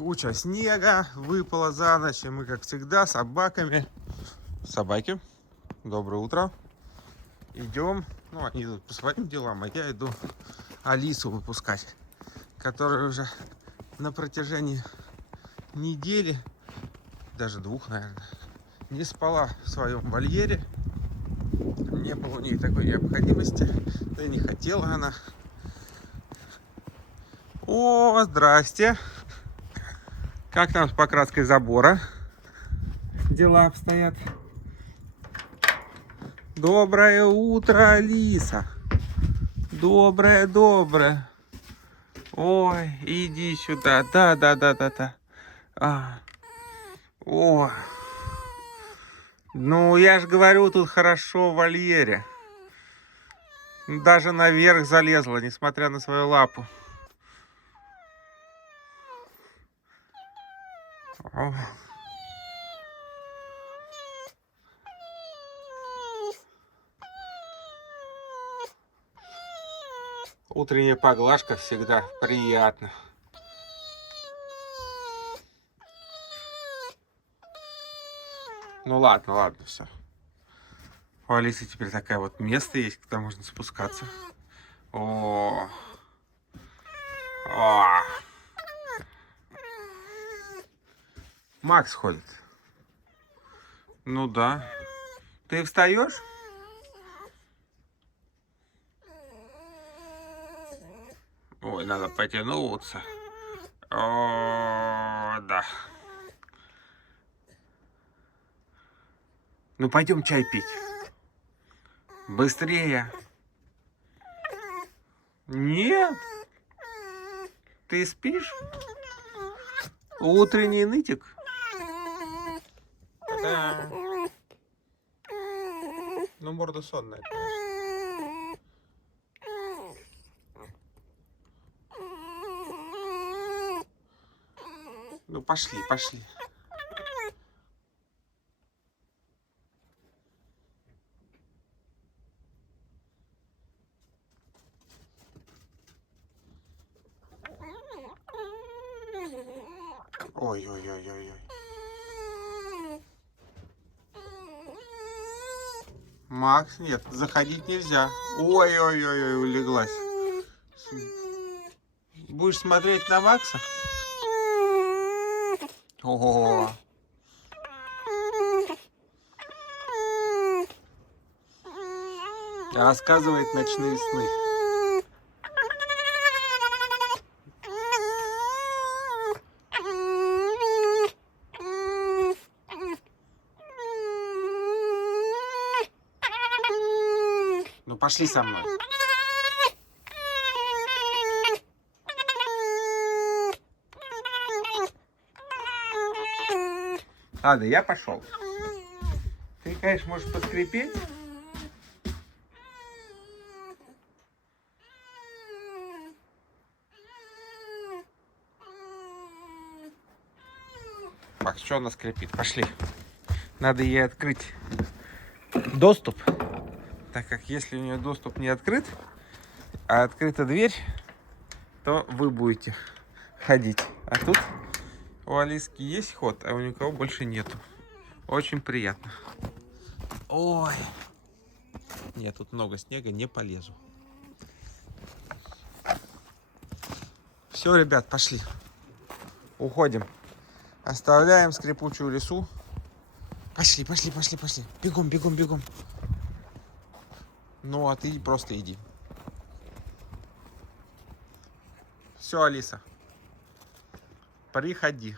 Куча снега выпала за ночь, и мы, как всегда, с собаками. Собаки, доброе утро. Идем, ну, они идут по своим делам, а я иду Алису выпускать, которая уже на протяжении недели, даже двух, наверное, не спала в своем вольере. Не было у нее такой необходимости, да и не хотела она. О, здрасте! Как там с покраской забора дела обстоят? Доброе утро, Алиса. Доброе. Ой, иди сюда. Да. О. Ну, я же говорю, тут хорошо в вольере. Даже наверх залезла, несмотря на свою лапу. О. Утренняя поглажка всегда приятно. Ну ладно, все. У Алисы теперь такая вот место есть, куда можно спускаться. О. Макс ходит. Ну да. Ты встаешь? Ой, надо потянуться. О, да. Ну пойдем чай пить. Быстрее. Нет. Ты спишь? Утренний нытик. Да. Ну, морда сонная, конечно. Ну, пошли. Ой. Макс, нет, заходить нельзя. Ой, улеглась. Будешь смотреть на Макса? О. Рассказывает ночные сны. Ну пошли со мной. Ладно, я пошел. Ты, конечно, можешь поскрипеть. Макс, что она скрипит? Пошли. Надо ей открыть доступ. Так как если у нее доступ не открыт, а открыта дверь, то вы будете ходить. А тут у Алиски есть ход, а у никого больше нету. Очень приятно. Ой. Нет, тут много снега, не полезу. Все, ребят, пошли. Уходим. Оставляем скрипучую лису. Пошли. Бегом. Ну, а ты просто иди. Все, Алиса. Приходи.